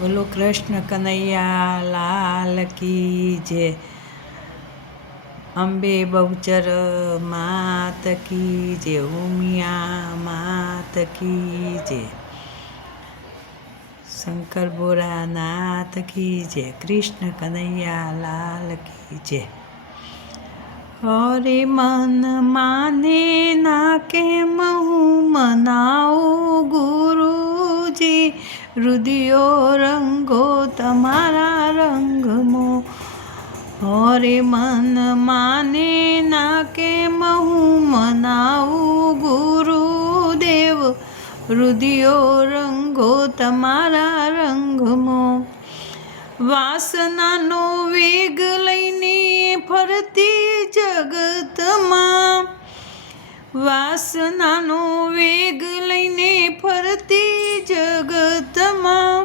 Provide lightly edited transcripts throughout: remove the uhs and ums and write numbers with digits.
બોલો કૃષ્ણ કનૈયા લાલ કી જય. અંબે બહુચર માત કી જય. ઉમિયા માત કી જય. શંકર ભોળાનાથ કી જય. કૃષ્ણ કનૈયા લાલ કી જય. હરે મન માને ના કેમ હું મનાવું ગુરુજી, રુદિયો રંગો તમારા રંગમાં. હરે મન માને ના કેમ હું મનાવું ગુરુદેવ, રુદિયો રંગો તમારા રંગમાં. વાસનાનો વેગ લઈને ફરતી જગતમાં, વાસનાનો વેગ લઈને ફરતી જગતમાં.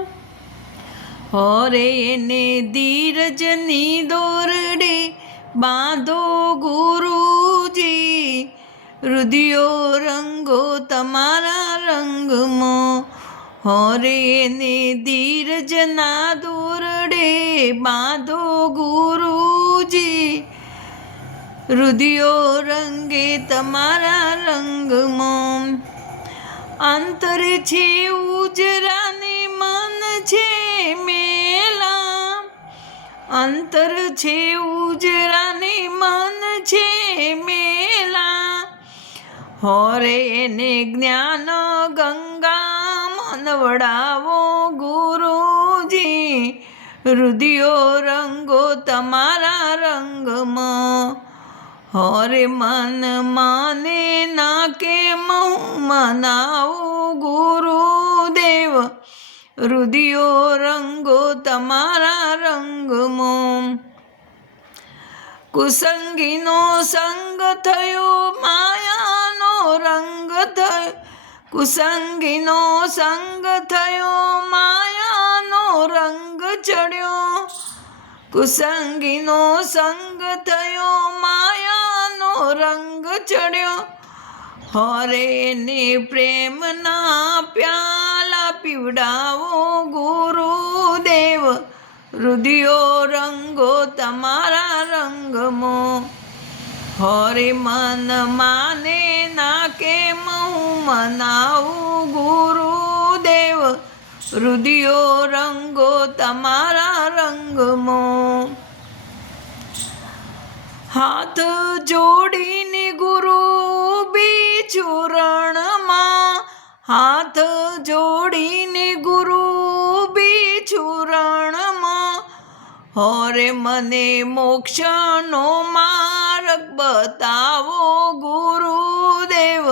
હરે એને ધીરજની દોરડે બાંધો ગુરુજી, રુદિયો રંગો તમારા રંગમાં. હરે એને ધીરજના દોરડે બાંધો ગુરુજી, રુદિયો રંગે તમારા રંગમાં. અંતર છે ઉજરાને મન છે મેલા, અંતર છે ઉજરાને મન છે મેલા. હરે એને જ્ઞાન ગંગા મન વડાવો ગુરુજી, રુદિયો રંગો તમારા રંગમાં. હરે મન માને ના કેમ હું મનાવું ગુરુદેવ, રુદિયો રંગો તમારા રંગમાં. કુસંગીનો સંગ થયો માયાનો રંગ થયો, કુસંગીનો સંગ થયો માયાનો રંગ ચડ્યો. કુસંગીનો સંગ થયો માયાનો રંગ ચડ્યો. હરે ને પ્રેમના પ્યાલા પીવડાવો ગુરુદેવ, રુદિયો રંગો તમારા રંગમાં. હરે મન માને ના કેમ હું મનાવું ગુરુદેવ, રુદિયો રંગો તમારા રંગમાં. હાથ જોડીને ગુરુ ચૂરણમાં, હાથ જોડીને ગુરુ ચૂરણમાં. હરે મને મોક્ષનો માર્ગ બતાવો ગુરુદેવ,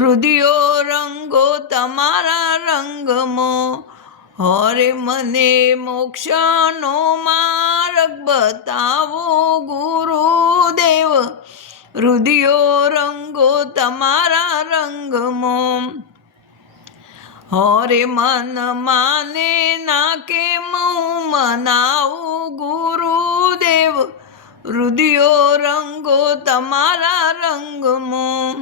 રુદિયો રંગો તમારા રંગમાં. હરે મને મોક્ષનો માર્ગ બતાવો ગુરુદેવ, રુદિયો રંગો તમારા રંગમાં. હરે મન માને ના કેમ હું મનાવું ગુરુદેવ, રુદિયો રંગો તમારા રંગમાં.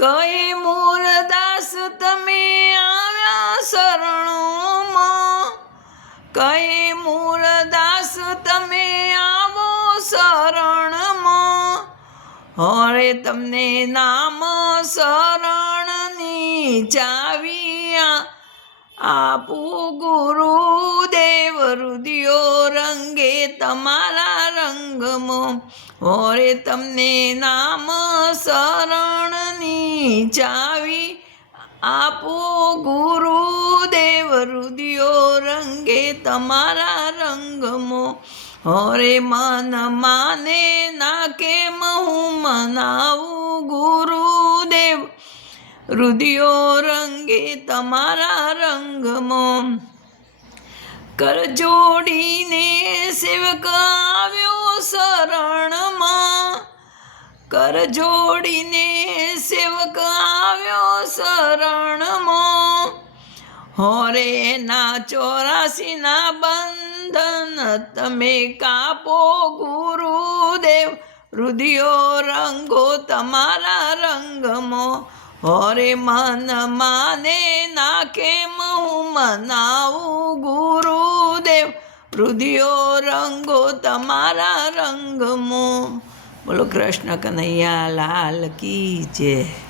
કહે મૂળદાસ તમે આવ્યા શરણોમાં, કહે મૂળદાસ તમે આવો શરણમાં. હરે તમને નામ શરણની ચાવી આપું ગુરુદેવ, રુદિયો રંગે તમારા રંગમાં. હરે તમને નામ શરણની ચાવી આપો ગુરુદેવ, રુદિયો રંગે તમારા રંગમાં. હરે મન માને ના કેમ હું મનાવું ગુરુદેવ, રુદિયો રંગે તમારા રંગમાં. કર જોડીને સેવક આવ્યો શરણમાં, કર જોડીને સેવક આવ્યો શરણમાં. હરે ના 84 બંધન તમે કાપો ગુરુદેવ, રુદિયો રંગો તમારા રંગમાં. અરે મન માને નાખે હું મનાવું ગુરુદેવ, રુધિયો રંગો તમારા રંગમો. બોલો કૃષ્ણ કનૈયા લાલ કી જય.